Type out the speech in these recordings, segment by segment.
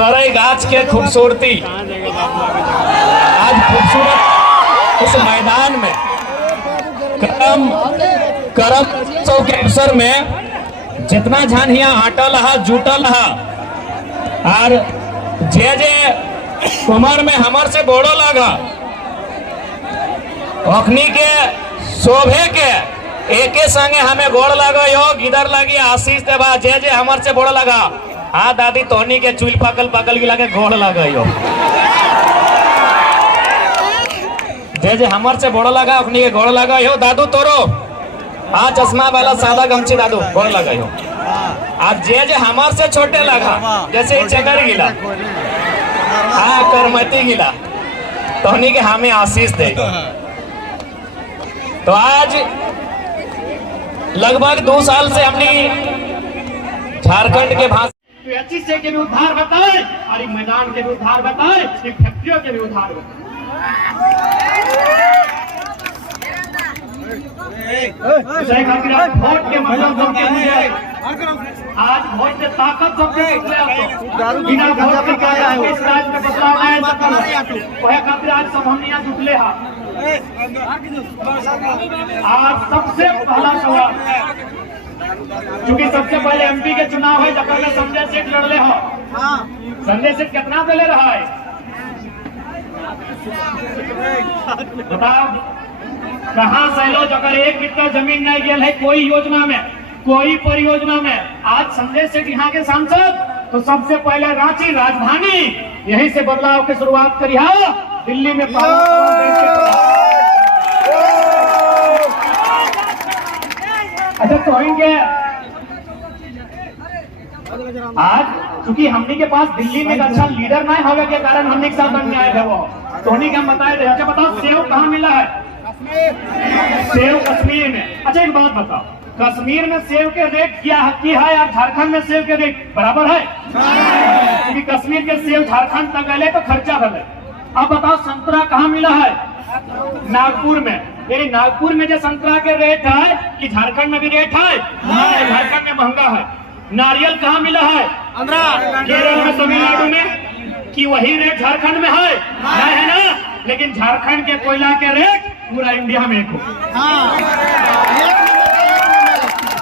सराय गाछ के खूबसूरती आज खूबसूरत इस मैदान में करम उत्सव के अवसर में जितना झन यहाँ हटल हा जुटल हा और जे उमर में हमर से बोड़ो लगा अखनी के शोभे के एके संगे हमें गोड़ लगा यो गिदर लगी आशीष देवा जे हमर से बोड़ लगा। हाँ दादी तोहनी के चूल पकल पकल के लगे गोड़ लगा यो जे हमर से बोड़ लगा अखनी के गोड़ लगा यो दादू तोरो। हाँ चश्मा वाला सादा गमछी दादू गोड़ लगा यो। अब जे हमर से छोटे लगा जैसे चकर गिला हाँ करमती गिला तोहनी के हमें आशीष दे। तो आज लगभग 2 साल से हमने झारखंड के भाषा से के भी उद्धार बताए और मैदान के भी उद्धार बताए, फैक्ट्रियों के भी उद्धार बताए। वोट के मतलब आज वोट से ताकत सबके बिना वोट के क्या है इस राज्य में बदलाव आए वह खातिर आज सब हम यहाँ जुटले हैं। आज सबसे पहला सवाल क्योंकि सबसे पहले एमपी के चुनाव है जब में संजय सेठ लड़ले हो। संजय सेठ कितना पहले रहा है बताओ कहाँ से लो जब 1 मीटर जमीन नहीं गया है कोई योजना में कोई परियोजना में। आज संजय सेठ यहाँ के सांसद तो सबसे पहले रांची राजधानी यहीं से बदलाव की शुरुआत करी है। दिल्ली में अच्छा तो होंगे आज क्योंकि हमने के पास दिल्ली में एक अच्छा लीडर नहीं होने के कारण हमने के साथ अन्याय है वो धोनी के हम बताए थे। अच्छा बताओ सेव कहाँ मिला है? सेव कश्मीर में। अच्छा एक बात बताओ कश्मीर में सेव के रेट क्या की है और झारखंड में सेव के रेट बराबर है? क्योंकि कश्मीर के सेव झारखंड तक गए तो खर्चा भले। अब बताओ संतरा कहाँ मिला है? नागपुर में। यानी नागपुर में जो संतरा के रेट है कि झारखंड में भी रेट है? झारखंड में महंगा है। नारियल कहाँ मिला है? केरल में तमिलनाडु में कि वही रेट झारखंड में है? नहीं है ना। लेकिन झारखंड के कोयला के रेट पूरा इंडिया में एक हो।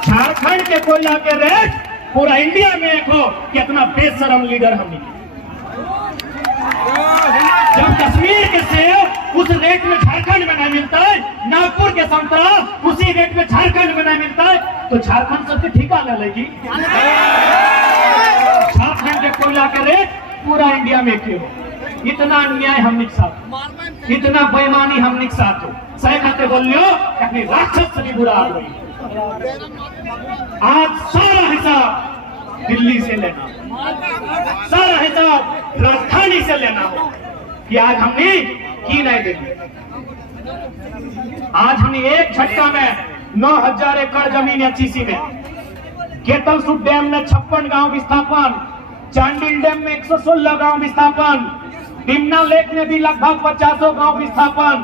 झारखंड के कोयला के रेट पूरा इंडिया में एक हो। कितना बेशरम लीडर हमने। जब कश्मीर के सेब उस रेट में झारखंड में नहीं मिलता है, नागपुर के संतरा उसी रेट में झारखंड में नहीं मिलता है, तो झारखंड सबसे ठीका ले लेगी। झारखंड के कोयला के रेट पूरा इंडिया में क्यों? इतना अन्याय हमने के साथ, इतना बेईमानी हमने के साथ हो। सही कहते बोलियो अपनी राक्षस से भी बुरा आ गई। आज सारा हिसाब दिल्ली से लेना, सारा हिसाब राजधानी से लेना हो कि आज हमने की नहीं देंगे। आज हमने एक झटका में 9000 एकड़ जमीन एचईसी में, केतलसुट डैम में 56 गांव विस्थापन, चांडिल डैम में 116 गांव विस्थापन, डिमना लेक में भी लगभग 50 गांव विस्थापन।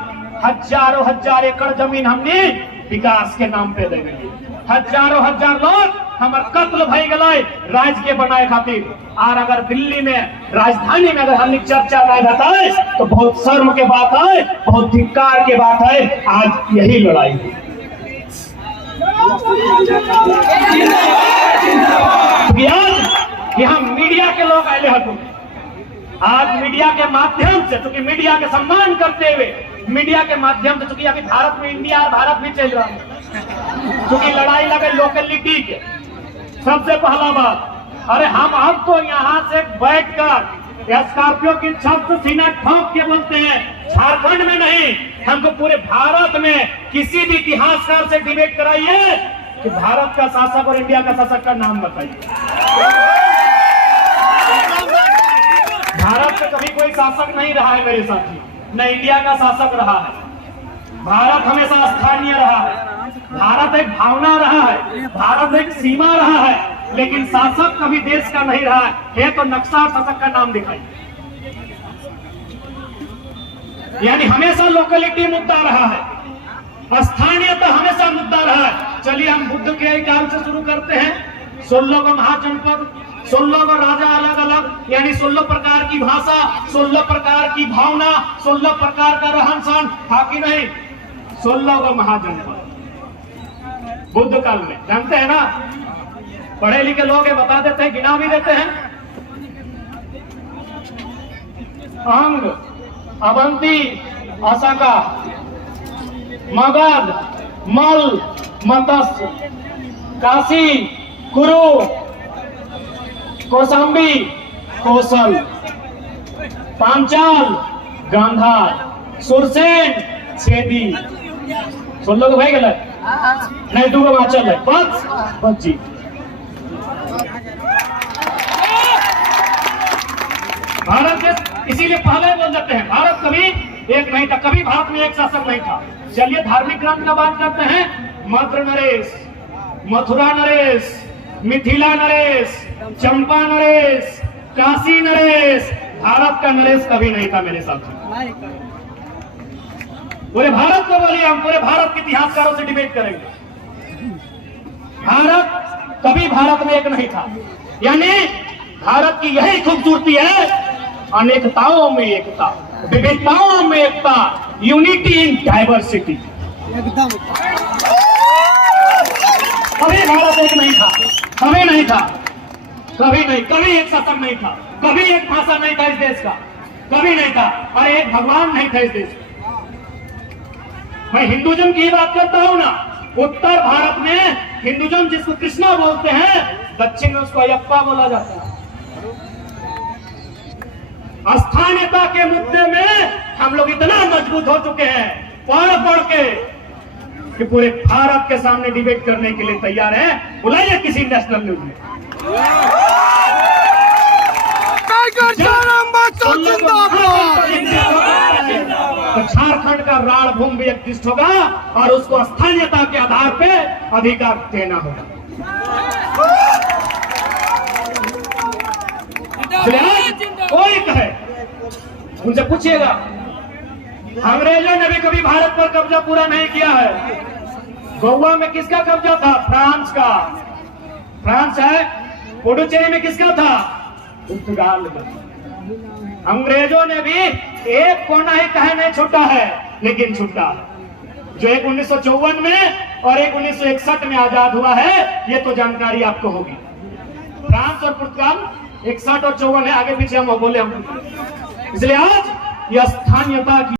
हजार एकड़ जमीन हमने विकास के नाम पे दे गई। हजार लोग हमार कत्ल भई गए राज्य के बनाए खातिर। और अगर दिल्ली में राजधानी में अगर हमने चर्चा नहीं बताए तो बहुत शर्म के बात है, बहुत धिक्कार के बात है। आज यही लड़ाई है। यहाँ मीडिया के लोग आए हैं। आज मीडिया के माध्यम से चूंकि मीडिया के सम्मान करते हुए मीडिया के माध्यम से चूंकि अभी भारत में इंडिया और भारत भी चल रहा है चूंकि लड़ाई लगे लोकेलिटी के। सबसे पहला बात अरे हम अब तो यहाँ से बैठकर स्कॉर्पियो की छत से सीना ठोक के बोलते हैं झारखंड में नहीं, हमको पूरे भारत में किसी भी इतिहासकार से डिबेट कराइए कि भारत का शासक और इंडिया का शासक का नाम बताइए। भारत से कभी कोई शासक नहीं रहा है मेरे साथी, न इंडिया का शासक रहा है। भारत हमेशा स्थानीय रहा है, भारत एक भावना रहा है, भारत एक सीमा रहा है, लेकिन शासक कभी देश का नहीं रहा है। तो नक्शा और शासक का नाम दिखाई। यानी हमेशा लोकेलिटी मुद्दा रहा है, स्थानीयता हमेशा मुद्दा रहा है। चलिए हम बुद्ध के काल से शुरू करते हैं। 16 महाजनपद 16 को राजा अलग अलग, यानी 16 प्रकार की भाषा, 16 प्रकार की भावना, 16 प्रकार का रहन सहन था कि नहीं? 16 का महाजनपद बुद्ध काल में, जानते हैं ना? पढ़े लिखे लोग ये बता देते हैं, गिना भी देते हैं। अंग, अवंती, असाका, मगध, मल, मत्स्य, काशी, कुरु, कौशाम्बी, कौशल, पांचाल, गांधार, सुरसेन, छेदी। 16 को भाई गलत नहीं, 2 को चल है बस जी। भारत देश इसीलिए पहले बोल देते हैं भारत कभी एक नहीं था, कभी भारत में एक शासक नहीं था। चलिए धार्मिक ग्रंथ का बात करते हैं। मद्र नरेश, मथुरा नरेश, मिथिला नरेश, चंपा नरेश, काशी नरेश, भारत का नरेश कभी नहीं था मेरे साथ। पूरे भारत को बोलिए, हम पूरे भारत के इतिहासकारों से डिबेट करेंगे। भारत कभी भारत में एक नहीं था, यानी भारत की यही खूबसूरती है, अनेकताओं में एकता, विविधताओं में एकता, यूनिटी इन डाइवर्सिटी। एकदम कभी भारत एक नहीं था, कभी नहीं था, कभी नहीं, कभी एक शासक नहीं था, कभी एक भाषा नहीं था इस देश का, कभी नहीं था, और एक भगवान नहीं था इस देश का। मैं हिंदुज्म की बात करता हूं ना, उत्तर भारत में हिंदुज्म जिसको कृष्णा बोलते हैं, दक्षिण में उसको अयप्पा बोला जाता है। स्थानीयता के मुद्दे में हम लोग इतना मजबूत हो चुके हैं पढ़ के कि पूरे भारत के सामने डिबेट करने के लिए तैयार हैं। बुलाइए किसी नेशनल न्यूज में। तो झारखंड का राण भूमि भी एक्जिस्ट होगा और उसको स्थानीयता के आधार पे अधिकार देना होगा। कोई कहे, उनसे पूछिएगा, अंग्रेजों ने भी कभी भारत पर कब्जा पूरा नहीं किया है। गोवा में किसका कब्जा था? फ्रांस का। फ्रांस है। पुडुचेरी में किसका था? पुर्तगाल का। अंग्रेजों ने भी एक कोना ही कहे नहीं छूटा है, लेकिन छूटा जो एक 1954 में और एक 1961 में आजाद हुआ है, ये तो जानकारी आपको होगी। फ्रांस और पुर्तगाल 61 और 54 है, आगे पीछे हम बोले हम। इसलिए आज यह स्थानीयता की